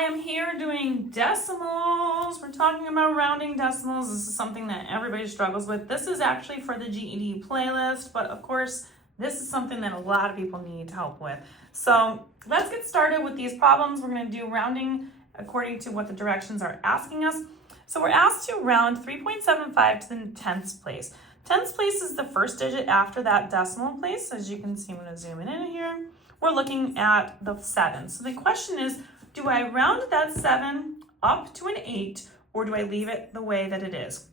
I am here doing decimals. We're talking about rounding decimals. This is something that everybody struggles with. This is actually for the GED playlist, but of course, this is something that a lot of people need help with. So let's get started with these problems. We're going to do rounding according to what the directions are asking us. So we're asked to round 3.75 to the 10th place. 10th place is the first digit after that decimal place. As you can see, I'm going to zoom in here. We're looking at the 7. So the question is, do I round that 7 up to an 8, or do I leave it the way that it is?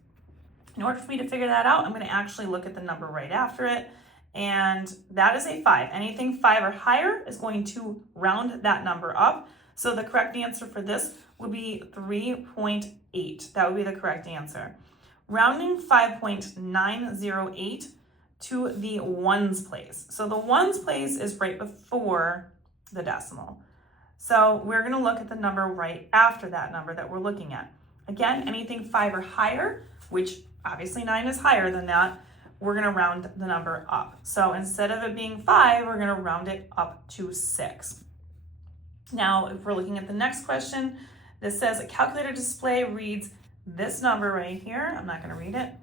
In order for me to figure that out, I'm going to actually look at the number right after it, and that is a 5. Anything 5 or higher is going to round that number up. So the correct answer for this would be 3.8. That would be the correct answer. Rounding 5.908 to the ones place. So the ones place is right before the decimal. So we're going to look at the number right after that number that we're looking at. Again, anything 5 or higher, which obviously 9 is higher than that, we're going to round the number up. So instead of it being 5, we're going to round it up to 6. Now, if we're looking at the next question, this says a calculator display reads this number right here. I'm not going to read it.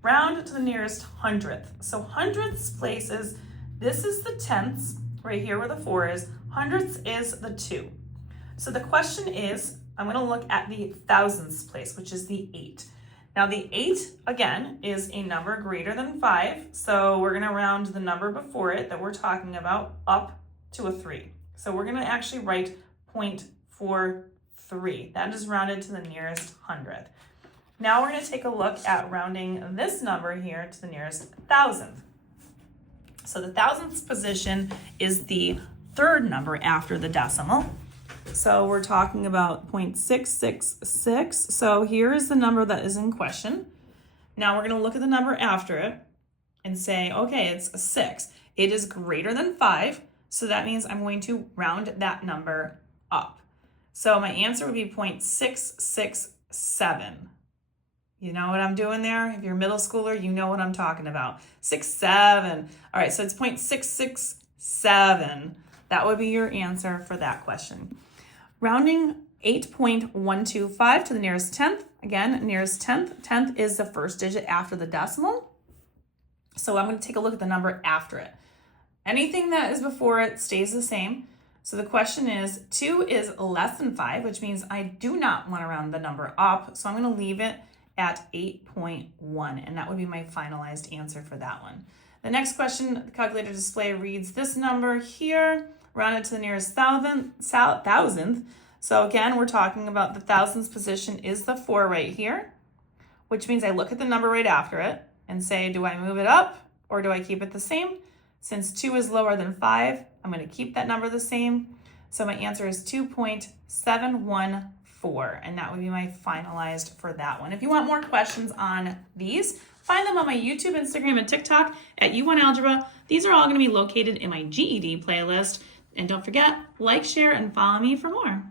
Round to the nearest hundredth. So hundredths places, this is the tenths, right here where the 4 is. Hundredths is the 2. So the question is, I'm going to look at the thousandths place, which is the 8. Now the 8, again, is a number greater than 5. So we're going to round the number before it that we're talking about up to a 3. So we're going to actually write 0.43. That is rounded to the nearest hundredth. Now we're going to take a look at rounding this number here to the nearest thousandth. So the thousandths position is the third number after the decimal. So we're talking about 0.666. So here is the number that is in question. Now we're going to look at the number after it and say, okay, it's a 6. It is greater than 5. So that means I'm going to round that number up. So my answer would be 0.667. You know what I'm doing there? If you're a middle schooler, you know what I'm talking about. 67. All right, so it's 0.667. That would be your answer for that question. Rounding 8.125 to the nearest tenth. Again, nearest tenth. Tenth is the first digit after the decimal. So I'm going to take a look at the number after it. Anything that is before it stays the same. So the question is, 2 is less than 5, which means I do not want to round the number up. So I'm going to leave it at 8.1, and that would be my finalized answer for that one. The next question, the calculator display reads this number here, rounded to the nearest thousandth. So again, we're talking about the thousandths position is the 4 right here, which means I look at the number right after it and say, do I move it up or do I keep it the same? Since 2 is lower than 5, I'm going to keep that number the same. So my answer is 2.714, and that would be my finalized for that one. If you want more questions on these, find them on my YouTube, Instagram, and TikTok at U1Algebra. These are all going to be located in my GED playlist. And don't forget, like, share, and follow me for more.